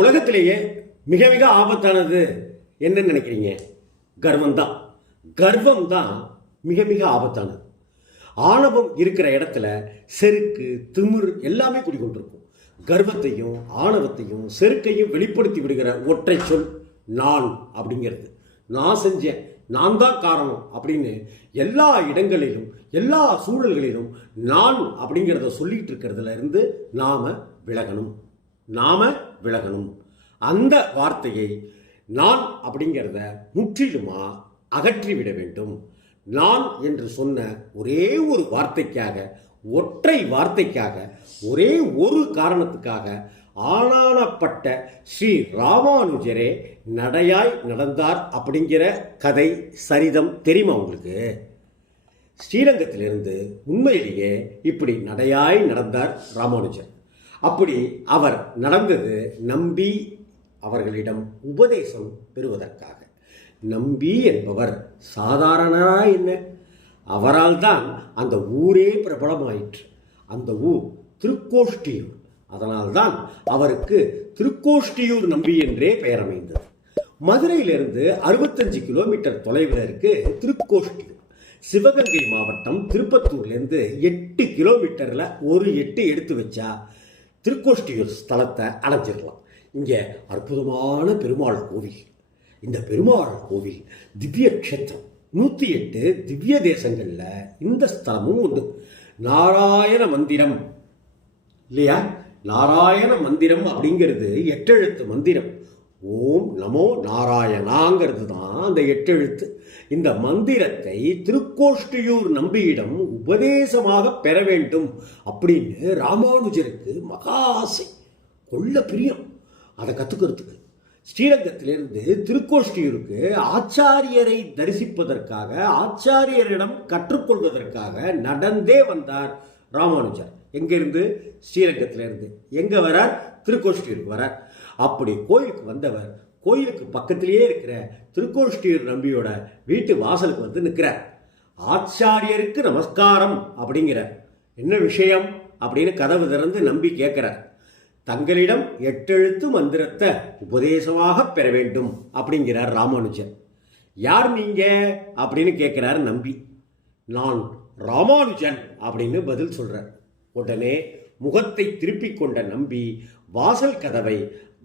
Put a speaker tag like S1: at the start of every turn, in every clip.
S1: உலகத்திலேயே மிக மிக ஆபத்தானது என்னன்னு நினைக்கிறீங்க? கர்வம் தான் கர்வம் தான் மிக மிக ஆபத்தானது. ஆணவம் இருக்கிற இடத்துல செருக்கு திமிர் எல்லாமே குடிக்கொண்டிருக்கும் கர்வத்தையும் ஆணவத்தையும் செருக்கையும் வெளிப்படுத்தி விடுகிற ஒற்றை சொல் நான் அப்படிங்கிறது. நான் செஞ்சேன். நான் தான் காரணம் அப்படின்னு எல்லா இடங்களிலும் எல்லா சூழல்களிலும் நான் அப்படிங்கிறத சொல்லிட்டு இருக்கிறதுல இருந்து நாம விலகணும். நாம விலகணும். அந்த வார்த்தையை நான் அப்படிங்கிறத முற்றிலுமா அகற்றிவிட வேண்டும். நான் என்று சொன்ன ஒரே ஒரு வார்த்தைக்காக ஒற்றை வார்த்தைக்காக ஒரே ஒரு காரணத்துக்காக ஆளானப்பட்ட ஸ்ரீ ராமானுஜரே நடையாய் நடந்தார் அப்படிங்கிற கதை சரிதம் தெரியுமா உங்களுக்கு? ஸ்ரீரங்கத்திலிருந்து உண்மையிலேயே இப்படி நடையாய் நடந்தார் ராமானுஜர். அப்படி அவர் நடந்தது நம்பி அவர்களிடம் உபதேசம் பெறுவதற்காக. நம்பி என்பவர் சாதாரணரா என்ன? அவரால் தான் அந்த ஊரே பிரபலமாயிற்று. அந்த ஊர் திருக்கோஷ்டியூர். அதனால்தான் அவருக்கு திருக்கோஷ்டியூர் நம்பி என்றே பெயர் அமைந்தது மதுரையிலிருந்து அறுபத்தஞ்சு கிலோமீட்டர் தொலைவில் இருக்கு திருக்கோஷ்டியூர். சிவகங்கை மாவட்டம் திருப்பத்தூர்லேருந்து எட்டு கிலோமீட்டரில் ஒரு எட்டு எடுத்து வச்சா திருக்கோஷ்டியூர் ஸ்தலத்தை அடைஞ்சிடலாம் இங்கே அற்புதமான பெருமாள் கோவில். இந்த பெருமாள் கோவில் திவ்ய க்ஷேத்திரம். நூற்றி எட்டு திவ்ய தேசங்களில் இந்த ஸ்தலமும் உண்டு. நாராயண மந்திரம். இல்லையா? நாராயண மந்திரம் அப்படிங்கிறது எட்டெழுத்து மந்திரம். ஓம் நமோ நாராயணாங்கிறது தான் அந்த எட்டெழுத்து. இந்த மந்திரத்தை திருக்கோஷ்டியூர் நம்பியிடம் உபதேசமாக பெற வேண்டும் அப்படின்னு ராமானுஜருக்கு மகா ஆசை. கொள்ள பிரியம். அதை கற்றுக்கிறதுக்கு ஸ்ரீரங்கத்திலிருந்து திருக்கோஷ்டியூருக்கு ஆச்சாரியரை தரிசிப்பதற்காக ஆச்சாரியரிடம் கற்றுக்கொள்வதற்காக நடந்தே வந்தார் ராமானுஜர். எங்கேருந்து? ஸ்ரீரங்கத்திலிருந்து. எங்கே வரார்? திருக்கோஷ்டியூருக்கு வரார். அப்படி கோயிலுக்கு வந்தவர் கோயிலுக்கு பக்கத்திலேயே இருக்கிற திருக்கோஷ்டியூர் நம்பியோட வீட்டு வாசலுக்கு வந்து நிற்கிறார் ஆச்சாரியருக்கு நமஸ்காரம் அப்படிங்கிறார். என்ன விஷயம்? அப்படின்னு கதவு திறந்து நம்பி கேட்கிறார். தங்களிடம் எட்டெழுத்து மந்திரத்தை உபதேசமாக பெற வேண்டும் அப்படிங்கிறார் ராமானுஜர். யார் நீங்க? அப்படின்னு கேட்குறார் நம்பி. நான் ராமானுஜன் அப்படின்னு பதில் சொல்கிறார் உடனே முகத்தை திருப்பிக் கொண்ட நம்பி வாசல் கதவை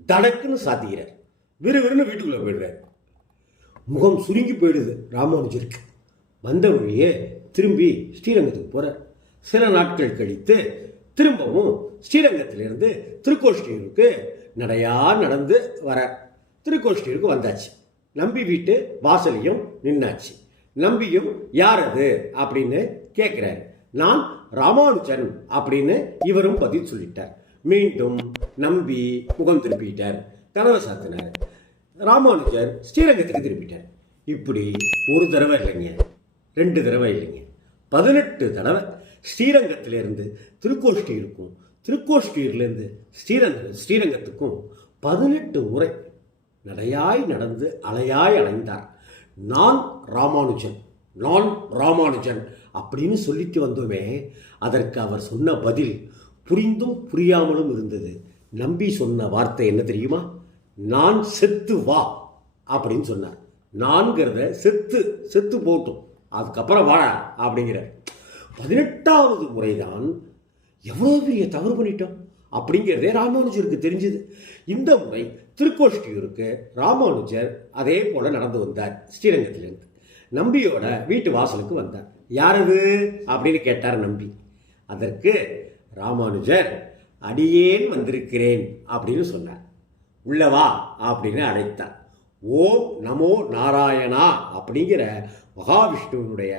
S1: தடக்குன்னு சாத்திக்கிறார். விறுவிறுன்னு வீட்டுக்குள்ளே போயிடுறார். முகம் சுருங்கி போயிடுது. ராமானுஜருக்கு வந்த வழியே திரும்பி ஸ்ரீரங்கத்துக்கு போகிறார் சில நாட்கள் கழித்து திரும்பவும் ஸ்ரீரங்கத்திலிருந்து திருக்கோஷ்டியூருக்கு நடையா நடந்து வர திருக்கோஷ்டியூருக்கு வந்தாச்சு. நம்பி வீட்டு வாசலையும் நின்னாச்சு. நம்பியும் யார் அது? அப்படின்னு கேட்குறாரு நான் ராமானுஜன் அப்படின்னு இவரும் பதில் சொல்லிட்டார். மீண்டும் நம்பி முகம் திருப்பிட்டார். கதவை சாத்தினார். ராமானுஜர் ஸ்ரீரங்கத்துக்கு திருப்பிட்டார் இப்படி ஒரு தடவை இல்லைங்க ரெண்டு தடவை இல்லைங்க. பதினெட்டு தடவை ஸ்ரீரங்கத்திலேருந்து திருக்கோஷ்டியிருக்கும் திருக்கோஷ்டியிலேருந்து ஸ்ரீரங்க ஸ்ரீரங்கத்துக்கும் பதினெட்டு முறை நடையாய் நடந்து அலையாய் அலைந்தார். நான் ராமானுஜன் நான் ராமானுஜன் அப்படின்னு சொல்லிட்டு வந்தோமே அதற்கு அவர் சொன்ன பதில் புரிந்தும் புரியாமலும் இருந்தது. நம்பி சொன்ன வார்த்தை என்ன தெரியுமா? நான் செத்து வா அப்படின்னு சொன்னார். நான்கிறத செத்து செத்து போட்டும். அதுக்கப்புறம் வாழ அப்படிங்கிறார். பதினெட்டாவது முறைதான் எவ்வளோ பெரிய தவறு பண்ணிட்டோம் அப்படிங்கிறதே ராமானுஜருக்கு தெரிஞ்சது. இந்த முறை திருக்கோஷ்டியூருக்கு ராமானுஜர் அதே போல நடந்து வந்தார் ஸ்ரீரங்கத்திலிருந்து. நம்பியோட வீட்டு வாசலுக்கு வந்தார். யாரது அப்படின்னு கேட்டார் நம்பி. அதற்கு ராமானுஜர் அடியேன் வந்திருக்கிறேன் அப்படின்னு சொன்னார். உள்ளவா அப்படின்னு அழைத்தார். ஓம் நமோ நாராயணா அப்படிங்கிற மகாவிஷ்ணுவனுடைய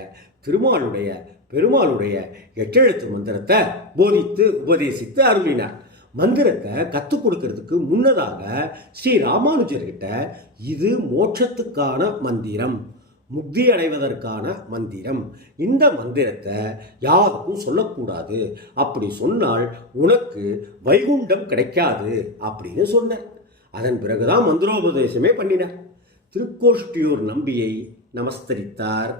S1: திருமாலுடைய பெருமாளுடைய எட்டெழுத்து மந்திரத்தை போதித்து உபதேசித்து அருளினார். மந்திரத்தை கற்றுக் கொடுக்கறதுக்கு முன்னதாக ஸ்ரீ ராமானுஜர்கிட்ட இது மோட்சத்துக்கான மந்திரம். முக்தி அடைவதற்கான மந்திரம். இந்த மந்திரத்தை யாருக்கும் சொல்லக்கூடாது. அப்படி சொன்னால் உனக்கு வைகுண்டம் கிடைக்காது அப்படின்னு சொன்னார். அதன் பிறகுதான் மந்திரோபதேசமே பண்ணினார். திருக்கோஷ்டியூர் நம்பியை நமஸ்தரித்தார்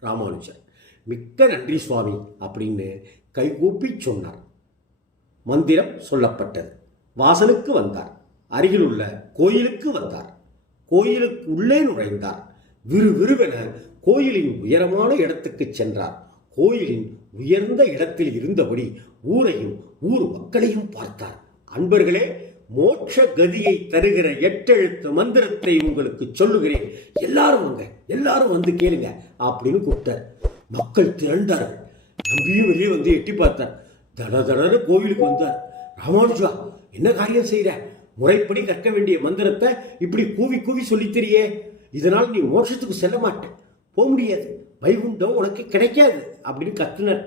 S1: ராமானுஜர். மிக்க நன்றி சுவாமி அப்படின்னு கைகூப்பி சொன்னார். மந்திரம் சொல்லப்பட்டது. வாசலுக்கு வந்தார். அருகிலுள்ள கோயிலுக்கு வந்தார். கோயிலுக்கு உள்ளே நுழைந்தார். விறுவிறுவென கோயிலின் உயரமான இடத்துக்கு சென்றார். கோயிலின் உயர்ந்த இடத்தில் இருந்தபடி ஊரையும் ஊர் மக்களையும் பார்த்தார். அன்பர்களே மோட்ச கதியை தருகிற எட்டெழுத்து மந்திரத்தை உங்களுக்கு சொல்லுகிறேன். எல்லாரும் வாங்க எல்லாரும் வந்து கேளுங்க அப்படின்னு கூப்பிட்டார். மக்கள் திரண்டார்கள். நம்பியும் வெளியே வந்து எட்டி பார்த்தார். தட தடன்னு கோவிலுக்கு வந்தார். ராமானுஜா என்ன காரியம் செய்கிற முறைப்படி கற்க வேண்டிய மந்திரத்தை இப்படி கூவி கூவி சொல்லித்தரியே இதனால் நீ மோட்சத்துக்கு செல்ல மாட்டேன். போக முடியாது. வைகுண்டம் உனக்கு கிடைக்காது அப்படின்னு கத்துனர்.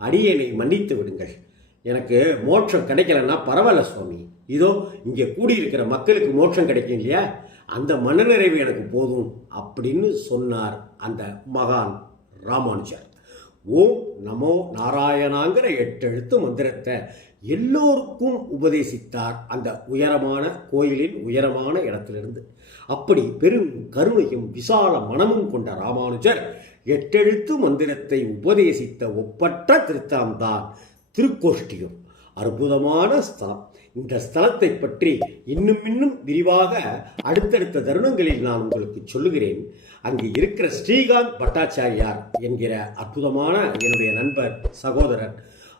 S1: அடியனை மன்னித்து விடுங்கள். எனக்கு மோட்சம் கிடைக்கலன்னா பரவாயில்ல சுவாமி. இதோ இங்கே கூடியிருக்கிற மக்களுக்கு மோட்சம் கிடைக்கும் இல்லையா? அந்த மனநிறைவு எனக்கு போதும் அப்படின்னு சொன்னார் அந்த மகான் ராமானுஜர். ஓம் நமோ நாராயணாங்கிற எட்டெழுத்து மந்திரத்தை எல்லோருக்கும் உபதேசித்தார் அந்த உயரமான கோயிலின் உயரமான இடத்திலிருந்து. அப்படி பெரும் கருணையும் விசால மனமும் கொண்ட ராமானுஜர் எட்டெழுத்து மந்திரத்தை உபதேசித்த ஒப்பற்ற திருத்தலம்தான் திருக்கோஷ்டியூர். அற்புதமான ஸ்தலம். இந்த ஸ்தலத்தை பற்றி இன்னும் இன்னும் விரிவாக அடுத்தடுத்த தருணங்களில் நான் உங்களுக்கு சொல்லுகிறேன். அங்கு இருக்கிற ஸ்ரீகாந்த் பட்டாச்சாரியார் என்கிற அற்புதமான என்னுடைய நண்பர் சகோதரர்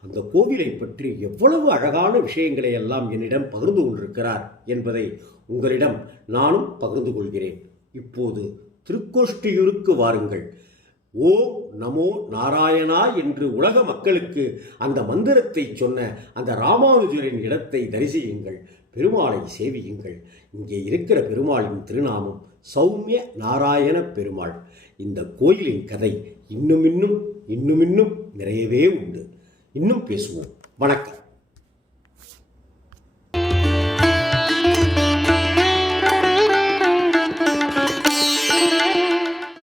S1: அந்த கோவிலை பற்றி எவ்வளவு அழகான விஷயங்களை எல்லாம் என்னிடம் பகிர்ந்து கொண்டிருக்கிறார் என்பதை உங்களிடம் நானும் பகிர்ந்து கொள்கிறேன். இப்போது திருக்கோஷ்டியூருக்கு வாருங்கள். ஓ நமோ நாராயணா என்று உலக மக்களுக்கு அந்த மந்திரத்தை சொன்ன அந்த ராமானுஜரின் இடத்தை தரிசியுங்கள் பெருமாளை சேவியுங்கள். இங்கே இருக்கிற பெருமாளின் திருநாமம் சௌமிய நாராயண பெருமாள். இந்த கோயிலின் கதை இன்னும் இன்னும் இன்னும் இன்னும் நிறையவே உண்டு. இன்னும் பேசுவோம் வணக்கம்